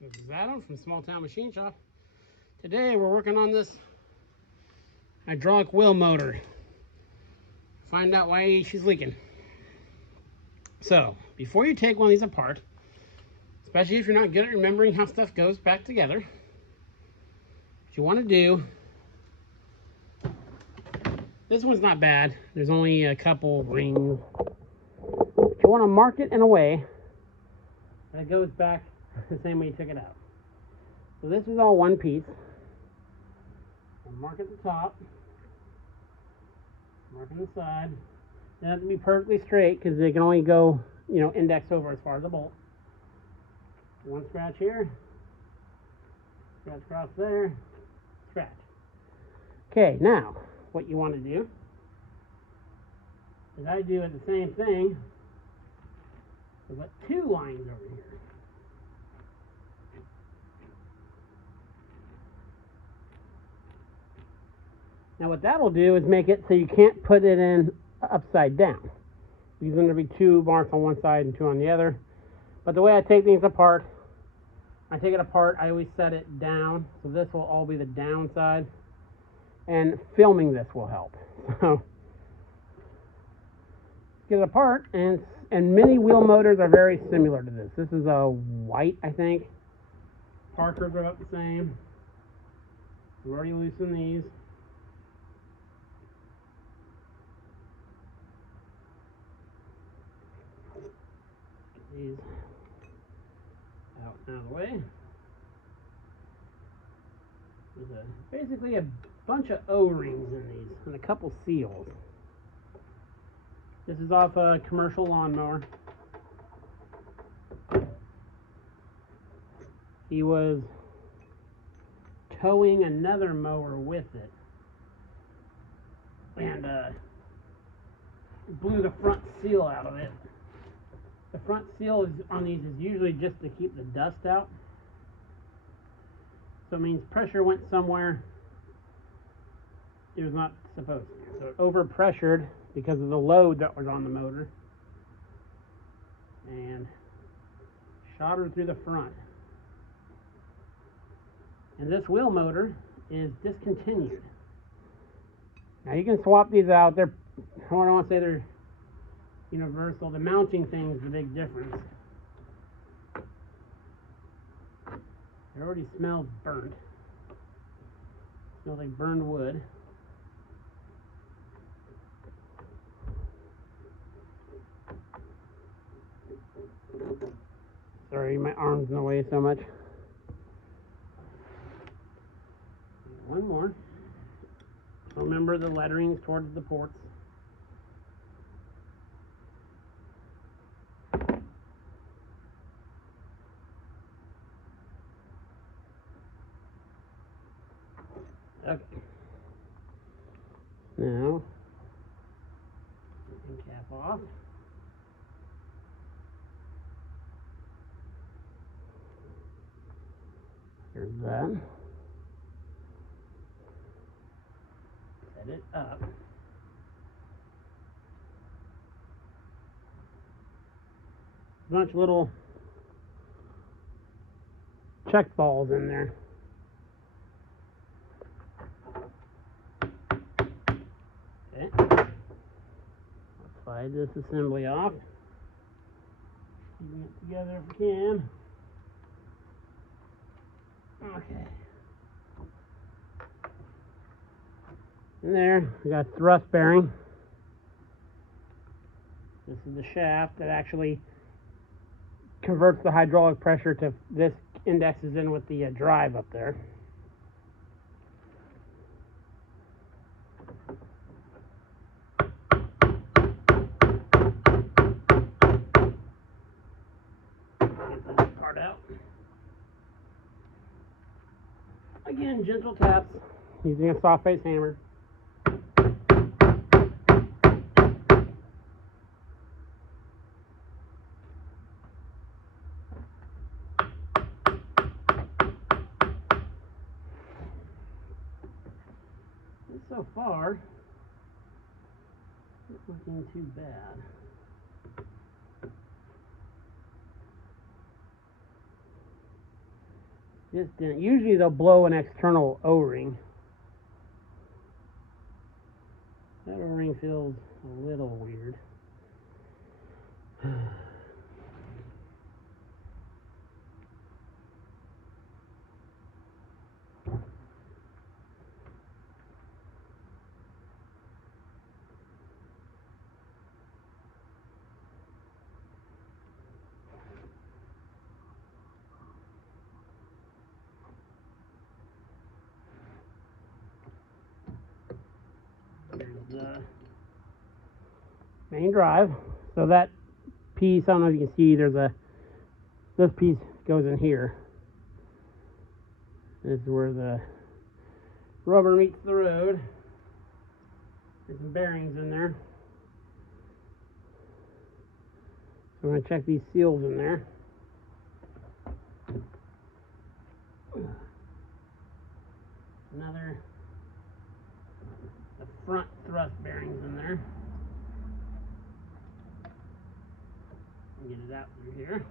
This is Adam from Small Town Machine Shop. Today we're working on this hydraulic wheel motor. Find out why she's leaking. So, before you take one of these apart, especially if you're not good at remembering how stuff goes back together, what you want to do, this one's not bad. There's only a couple rings. But you want to mark it in a way that it goes back the same way you took it out. So this is all one piece. I'll mark at the top, mark on the side. It doesn't have to be perfectly straight because they can only go, index over as far as the bolt. One scratch here, scratch across there, scratch. Okay, now what you want to do is I do the same thing, but two lines over here. Now what that'll do is make it so you can't put it in upside down. There's going to be two marks on one side and two on the other. But the way I take things apart, I always set it down. So this will all be the down side. And filming this will help. So get it apart, and many wheel motors are very similar to this. This is a white, I think. Parkers are about the same. We've already loosened these. These out of the way. There's basically a bunch of O-rings in these and a couple seals. This is off a commercial lawnmower. He was towing another mower with it and blew the front seal out of it. The front seal on these is usually just to keep the dust out. So it means pressure went somewhere it was not supposed to. So it overpressured because of the load that was on the motor and shot her through the front. And this wheel motor is discontinued. Now you can swap these out. I don't want to say they're universal. The mounting thing is the big difference. It already smells burnt. Smells like burned wood. Sorry, my arm's in the way so much. One more. Remember the letterings towards the ports. Okay. Now, cap off. There's that. Set it up. A bunch of little check balls in there. Okay. Let's slide this assembly off. Keeping it together if we can. Okay. In there, we got a thrust bearing. This is the shaft that actually converts the hydraulic pressure to this, indexes in with the drive up there. Get this part out. Again, gentle taps using a soft face hammer. So far, not looking too bad. Just didn't. Usually they'll blow an external O-ring. That O-ring feels a little weird. There's the main drive. So that piece, I don't know if you can see, this piece goes in here. This is where the rubber meets the road. There's some bearings in there. So I'm going to check these seals in there. Another, the front thrust bearings in there. Get it out through here.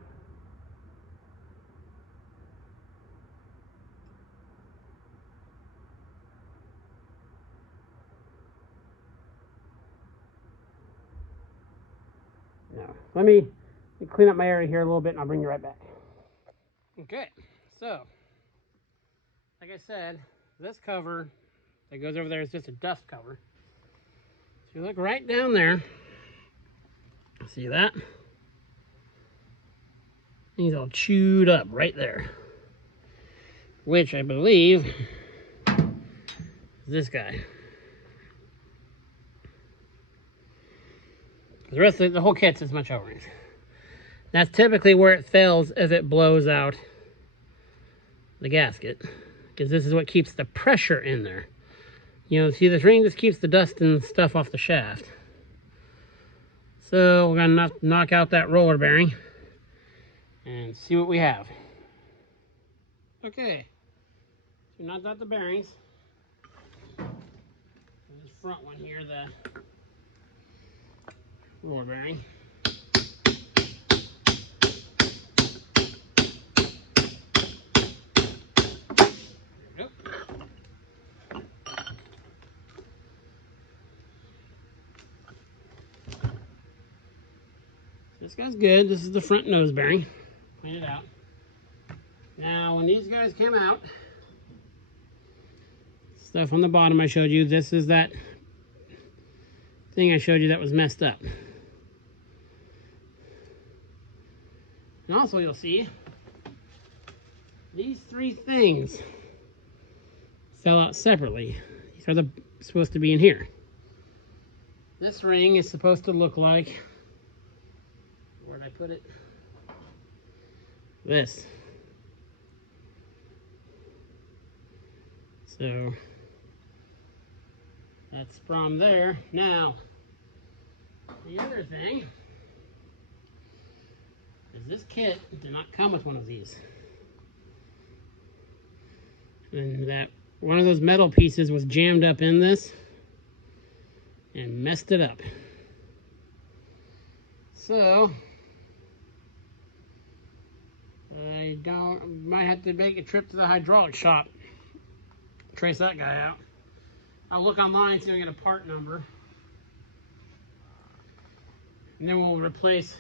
Now, let me clean up my area here a little bit and I'll bring you right back. Okay, so, like I said, this cover that goes over there is just a dust cover. So you look right down there, see that? He's all chewed up right there, which I believe is this guy. The rest of the whole kit's as much O-rings. That's typically where it fails if it blows out the gasket, because this is what keeps the pressure in there. You know, see, this ring just keeps the dust and stuff off the shaft. So we're gonna knock out that roller bearing and see what we have. Okay, so knocked out the bearings. This front one here, the roller bearing. There we go. This guy's good. This is the front nose bearing. Clean it out. Now, when these guys came out, stuff on the bottom I showed you, this is that thing I showed you that was messed up. And also you'll see these three things fell out separately. These are supposed to be in here. This ring is supposed to look like, where did I put it? This. So that's from there. Now, the other thing is this kit did not come with one of these. And that one of those metal pieces was jammed up in this and messed it up. So I might have to make a trip to the hydraulic shop, trace that guy out. I'll look online, see if I can get a part number, and then we'll replace.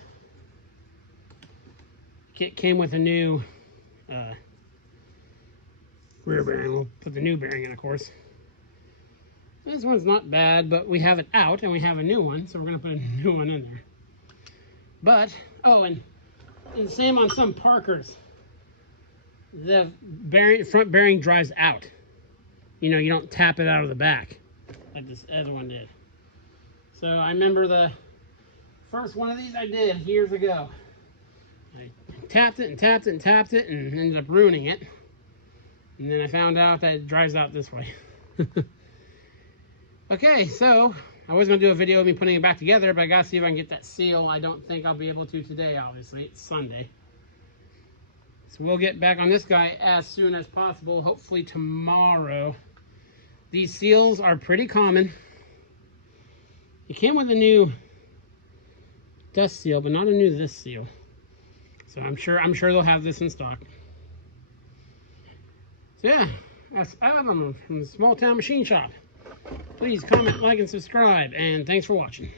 Kit came with a new rear bearing. We'll put the new bearing in, of course. This one's not bad, but we have it out and we have a new one, so we're going to put a new one in there. But, oh, and same on some Parkers. The front bearing drives out. You know, you don't tap it out of the back like this other one did. So I remember the first one of these I did years ago. I tapped it and tapped it and tapped it and ended up ruining it. And then I found out that it drives out this way. Okay, so I was going to do a video of me putting it back together, but I got to see if I can get that seal. I don't think I'll be able to today, obviously. It's Sunday. So we'll get back on this guy as soon as possible, hopefully tomorrow. These seals are pretty common. It came with a new dust seal, but not a new this seal. So I'm sure they'll have this in stock. So yeah, that's Adam from the Small Town Machine Shop. Please comment, like, and subscribe, and thanks for watching.